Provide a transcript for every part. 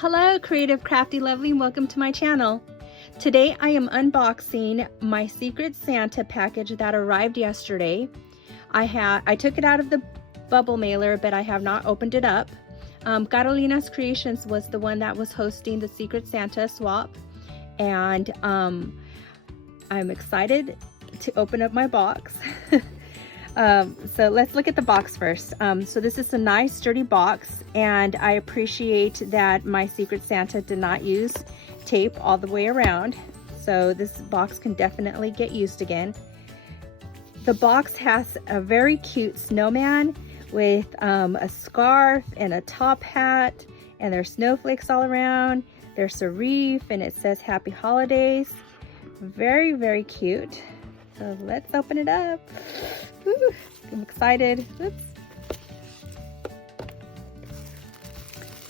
Hello, creative, crafty, lovely, and welcome to my channel. Today I am unboxing my Secret Santa package that arrived yesterday. I took it out of the bubble mailer, but I have not opened it up. Carolina's Creations was the one that was hosting the Secret Santa swap, and I'm excited to open up my box. So let's look at the box first. So this is a nice sturdy box, and I appreciate that my Secret Santa did not use tape all the way around. So this box can definitely get used again. The box has a very cute snowman with a scarf and a top hat, and there's snowflakes all around. There's a wreath and it says Happy Holidays. Very, very cute. So let's open it up. Woo, I'm excited. Oops.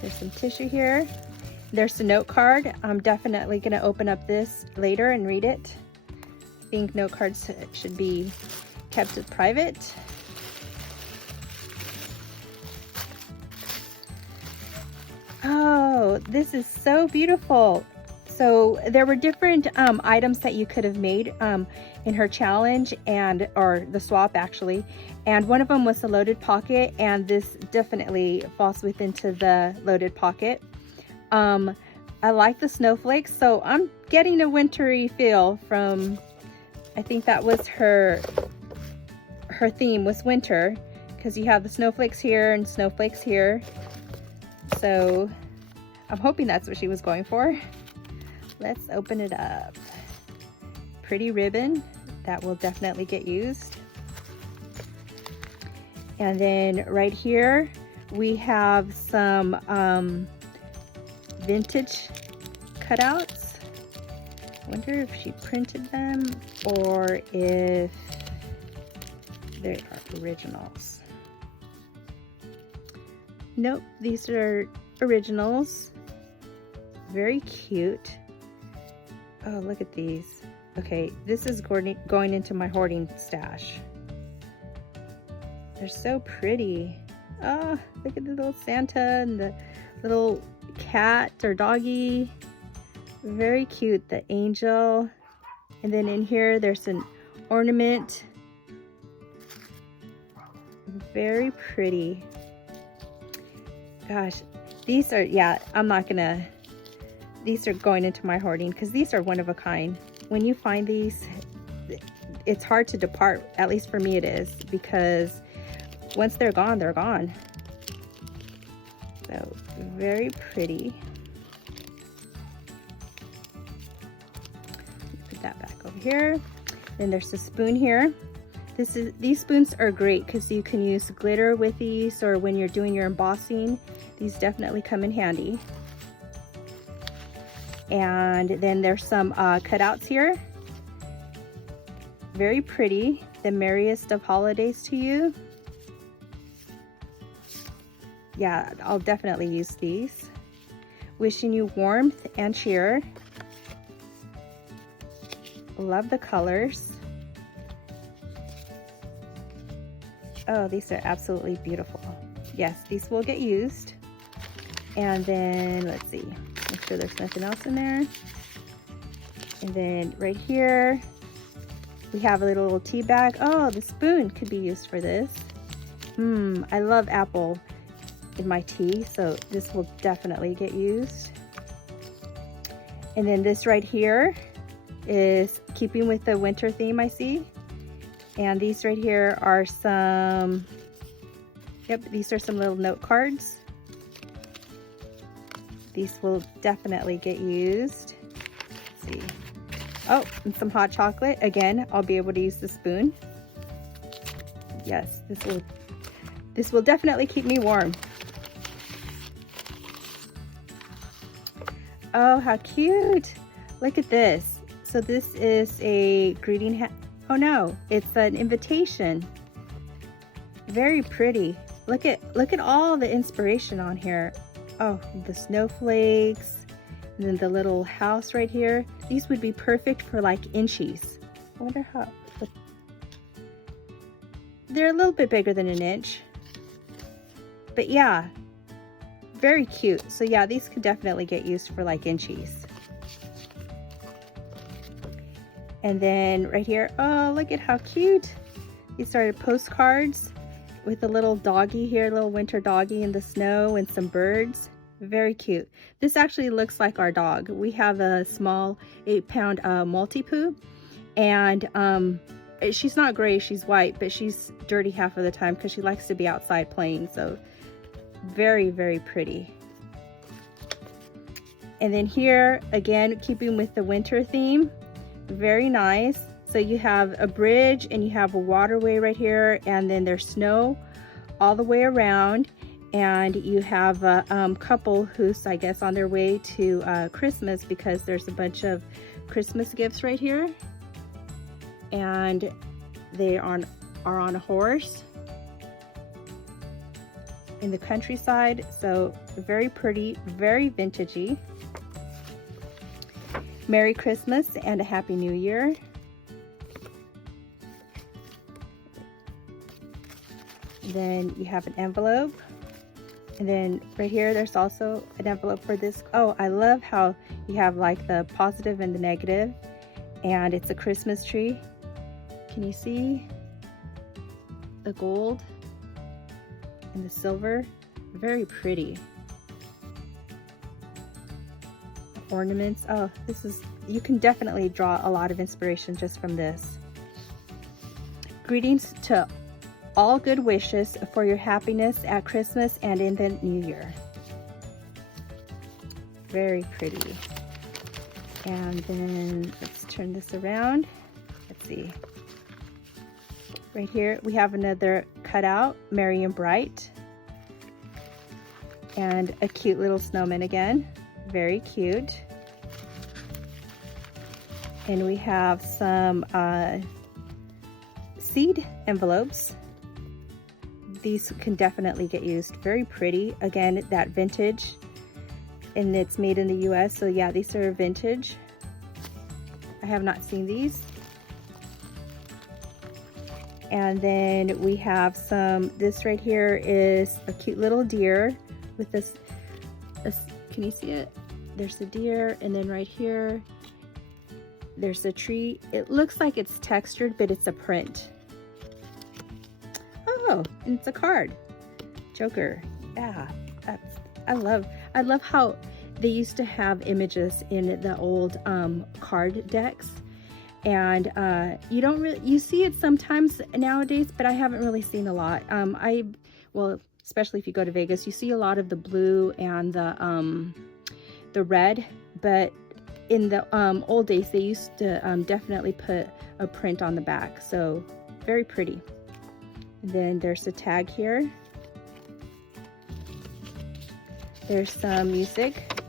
There's some tissue here. There's a note card. I'm definitely going to open up this later and read it. I think note cards should be kept private. Oh, this is so beautiful. So there were different items that you could have made in her challenge, or the swap actually, and one of them was the loaded pocket, and this definitely falls within the loaded pocket. I like the snowflakes, so I'm getting a wintry feel from, I think that was her theme was winter, because you have the snowflakes here and snowflakes here. So I'm hoping that's what she was going for. Let's open it up. Pretty ribbon that will definitely get used. And then right here we have some vintage cutouts. I wonder if she printed them or if they are originals. Nope, these are originals. Very cute. Oh, look at these. Okay, this is going into my hoarding stash. They're so pretty. Oh, look at the little Santa and the little cat or doggy. Very cute, the angel. And then in here, there's an ornament. Very pretty. Gosh, these are, yeah, these are going into my hoarding because these are one of a kind. When you find these, it's hard to depart, at least for me it is, because once they're gone, they're gone. So very pretty. Put that back over here. Then there's a spoon here. These spoons are great because you can use glitter with these, or when you're doing your embossing, these definitely come in handy. And then there's some cutouts here. Very pretty. The merriest of holidays to you. Yeah, I'll definitely use these. Wishing you warmth and cheer. Love the colors. Oh, these are absolutely beautiful. Yes, these will get used. And then let's see. Make sure there's nothing else in there. And then right here, we have a little tea bag. Oh, the spoon could be used for this. I love apple in my tea, so this will definitely get used. And then this right here is keeping with the winter theme I see. And these right here are some, yep, these are some little note cards. These will definitely get used. Let's see. Oh, and some hot chocolate. Again, I'll be able to use the spoon. Yes, this will definitely keep me warm. Oh, how cute. Look at this. So this is a greeting hat. Oh no, it's an invitation. Very pretty. Look at all the inspiration on here. Oh, the snowflakes, and then the little house right here. These would be perfect for like inchies. I wonder how. They're a little bit bigger than an inch. But yeah, Very cute. So yeah, these could definitely get used for like inchies. And then right here, oh, look at how cute. These are postcards with a little doggy here, a little winter doggy in the snow and some birds. Very cute. This actually looks like our dog. We have a small 8-pound Maltipoo, and she's not gray, she's white, but she's dirty half of the time because she likes to be outside playing. So very, very pretty. And then here, again, keeping with the winter theme, very nice. So you have a bridge and you have a waterway right here, and then there's snow all the way around. And you have a couple who's, I guess, on their way to Christmas, because there's a bunch of Christmas gifts right here. And they are on a horse in the countryside. So very pretty, very vintagey. Merry Christmas and a Happy New Year. Then you have an envelope. And then right here, there's also an envelope for this. Oh, I love how you have like the positive and the negative, and it's a Christmas tree. Can you see the gold and the silver? Very pretty. Ornaments. Oh, this is, you can definitely draw a lot of inspiration just from this. Greetings to all, good wishes for your happiness at Christmas and in the new year. Very pretty. And then let's turn this around. Let's see. Right here we have another cutout, Merry and Bright. And a cute little snowman again. Very cute. And we have some seed envelopes. These can definitely get used. Very pretty. Again, that vintage, and it's made in the US. So yeah, these are vintage. I have not seen these. And then we have some, this right here is a cute little deer with this, can you see it? There's a deer, and then right here, there's a tree. It looks like it's textured, but it's a print. Oh, and it's a card. Joker. Yeah, I love how they used to have images in the old card decks, and you see it sometimes nowadays, but I haven't really seen a lot. Well, especially if you go to Vegas, you see a lot of the blue and the red, but in the old days they used to definitely put a print on the back. So very pretty. And then there's a tag here. There's some music.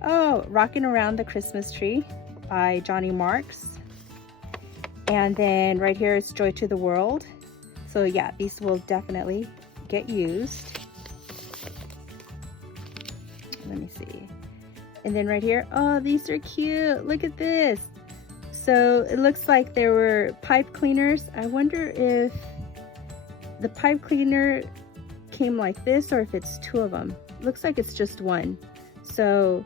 Oh, Rocking Around the Christmas Tree by Johnny Marks. And then right here is Joy to the World. So yeah, these will definitely get used. Let me see. And then right here, oh, these are cute. Look at this. So it looks like there were pipe cleaners. I wonder if the pipe cleaner came like this or if it's two of them. Looks like it's just one. So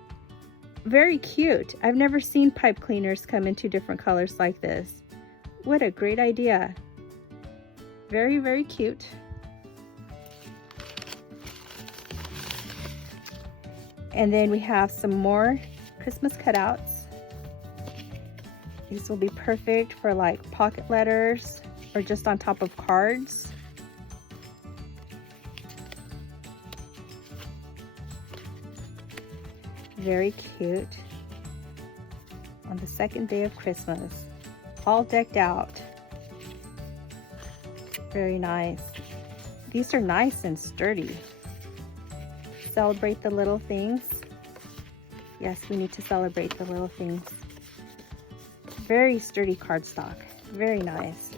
very cute. I've never seen pipe cleaners come in two different colors like this. What a great idea. Very, very cute. And then we have some more Christmas cutouts. These will be perfect for like pocket letters or just on top of cards. Very cute. On the second day of Christmas, all decked out. Very nice. These are nice and sturdy. Celebrate the little things. Yes, we need to celebrate the little things. Very sturdy cardstock. Very nice.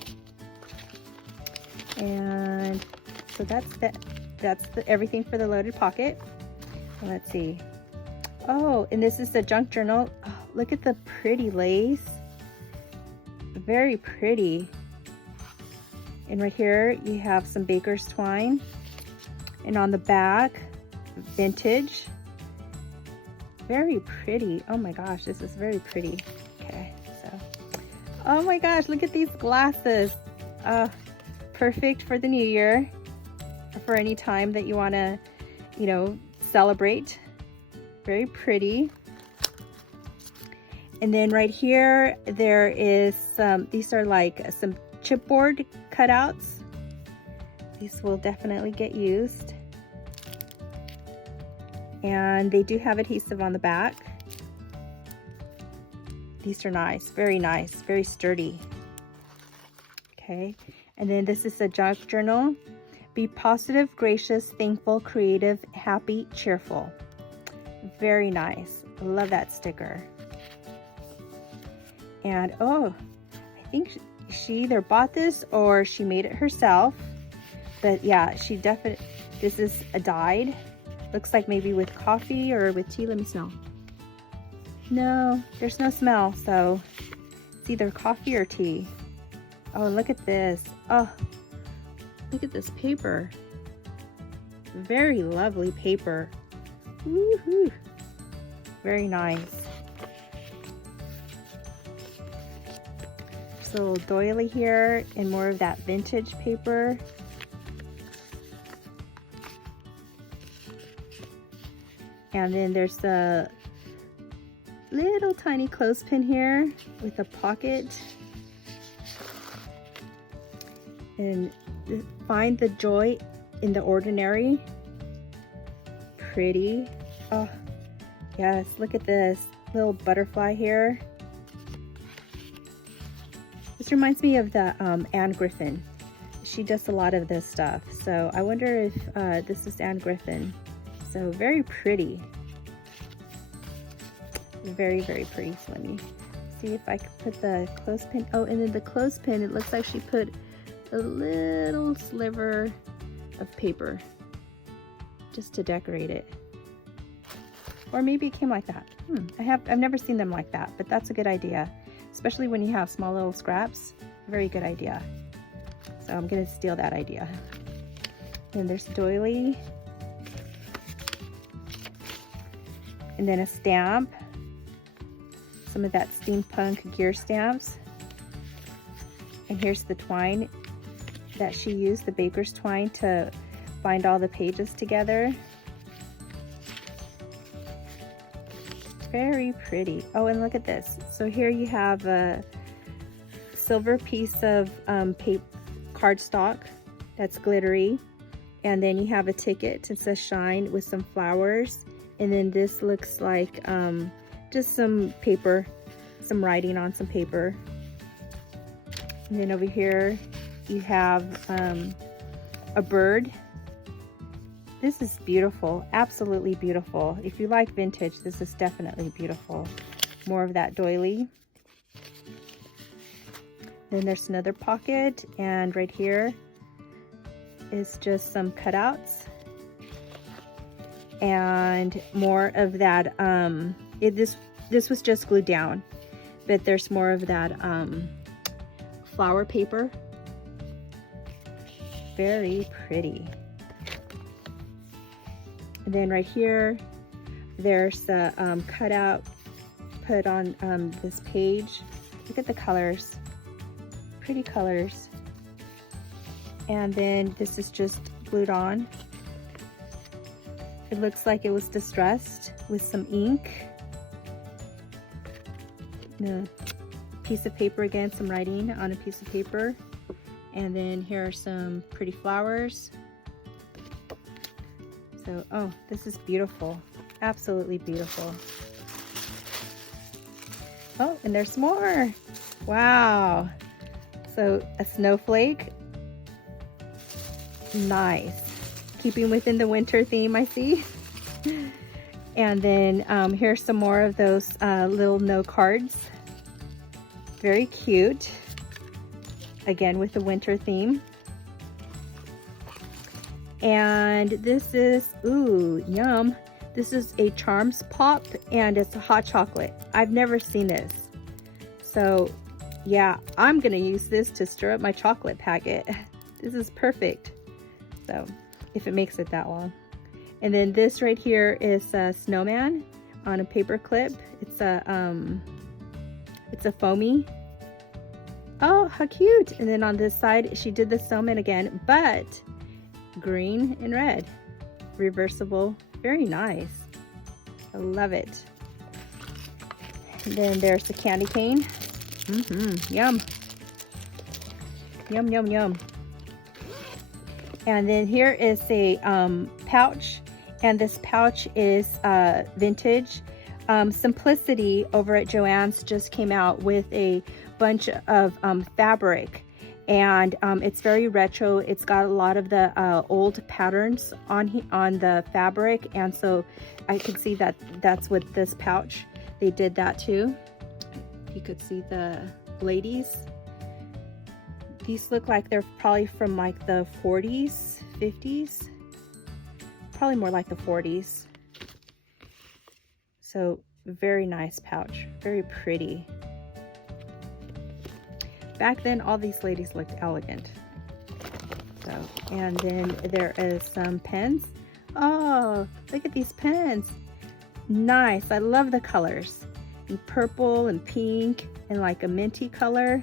And so that's everything for the loaded pocket. Let's see. Oh, and this is the junk journal. Oh, look at the pretty lace. Very pretty. And right here you have some baker's twine. And on the back, vintage. Very pretty. Oh my gosh, this is very pretty. Okay, so, oh my gosh, look at these glasses. Perfect for the new year, or for any time that you want to, you know, celebrate. Very pretty. And then right here, there is some, these are like some chipboard cutouts. These will definitely get used. And they do have adhesive on the back. These are nice, very sturdy. Okay, and then this is a junk journal. Be positive, gracious, thankful, creative, happy, cheerful. Very nice. I love that sticker. And oh, I think she either bought this or she made it herself. But yeah, she definitely, this is a dyed. Looks like maybe with coffee or with tea. Let me smell. No, there's no smell, so it's either coffee or tea. Oh, look at this. Oh, look at this paper. Very lovely paper. Woohoo! Very nice. This little doily here and more of that vintage paper. And then there's a little tiny clothespin here with a pocket. And find the joy in the ordinary. Pretty. Oh, yes, look at this little butterfly here. This reminds me of the Anne Griffin. She does a lot of this stuff. So I wonder if this is Anne Griffin. So very pretty. Very pretty. So let me see if I can put the clothespin. Oh, and then the clothespin, it looks like she put a little sliver of paper just to decorate it. Or maybe it came like that. I've never seen them like that, but that's a good idea. Especially when you have small little scraps. Very good idea. So I'm gonna steal that idea. And there's a doily. And then a stamp. Some of that steampunk gear stamps. And here's the twine that she used, the baker's twine, to bind all the pages together. Very pretty. Oh, and look at this. So here you have a silver piece of cardstock that's glittery. And then you have a ticket. It says shine with some flowers. And then this looks like just some paper, some writing on some paper. And then over here you have a bird. This is beautiful, absolutely beautiful. If you like vintage, this is definitely beautiful. More of that doily. Then there's another pocket, and right here is just some cutouts. And more of that, this was just glued down, but there's more of that flower paper. Very pretty. And then right here, there's a cutout put on this page. Look at the colors, pretty colors. And then this is just glued on. It looks like it was distressed with some ink. A piece of paper again, some writing on a piece of paper. And then here are some pretty flowers. So, oh, this is beautiful. Absolutely beautiful. Oh, and there's more. Wow. So a snowflake. Nice. Keeping within the winter theme, I see. And then here's some more of those little note cards. Very cute. Again, with the winter theme. And this is, ooh, yum. This is a Charms Pop, and it's a hot chocolate. I've never seen this. So yeah, I'm gonna use this to stir up my chocolate packet. This is perfect. So if it makes it that long. And then this right here is a snowman on a paper clip. It's a foamy. Oh, how cute. And then on this side, she did the snowman again, but green and red. Reversible, very nice. I love it. And then there's the candy cane. Yum. Yum, yum, yum. And then here is a pouch, and this pouch is vintage. Simplicity over at Joann's just came out with a bunch of fabric, and it's very retro. It's got a lot of the old patterns on the fabric, and so I could see that that's with this pouch. They did that too. You could see the ladies. These look like they're probably from like the 40s, 50s. Probably more like the 40s. So very nice pouch, very pretty. Back then, all these ladies looked elegant. So, and then there is some pens. Oh, look at these pens. Nice, I love the colors. And purple and pink and like a minty color.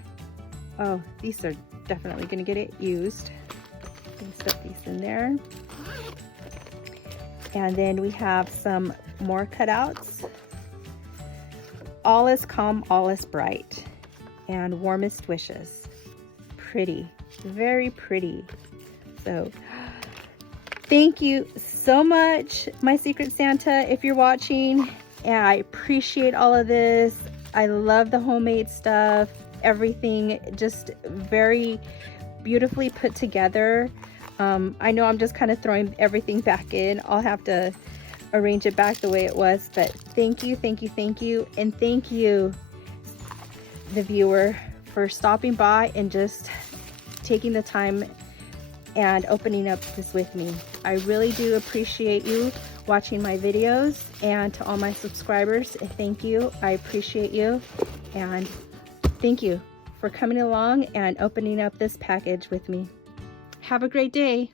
Oh, these are definitely gonna get it used. Let's put these in there. And then we have some more cutouts. All is calm, all is bright. And warmest wishes. Pretty, very pretty. So, thank you so much, my Secret Santa, if you're watching. And I appreciate all of this. I love the homemade stuff. Everything just very beautifully put together. I know I'm just kind of throwing everything back in. I'll have to arrange it back the way it was, but thank you, thank you, thank you. And thank you, the viewer, for stopping by and just taking the time and opening up this with me. I really do appreciate you watching my videos, and to all my subscribers, thank you. I appreciate you, and thank you for coming along and opening up this package with me. Have a great day.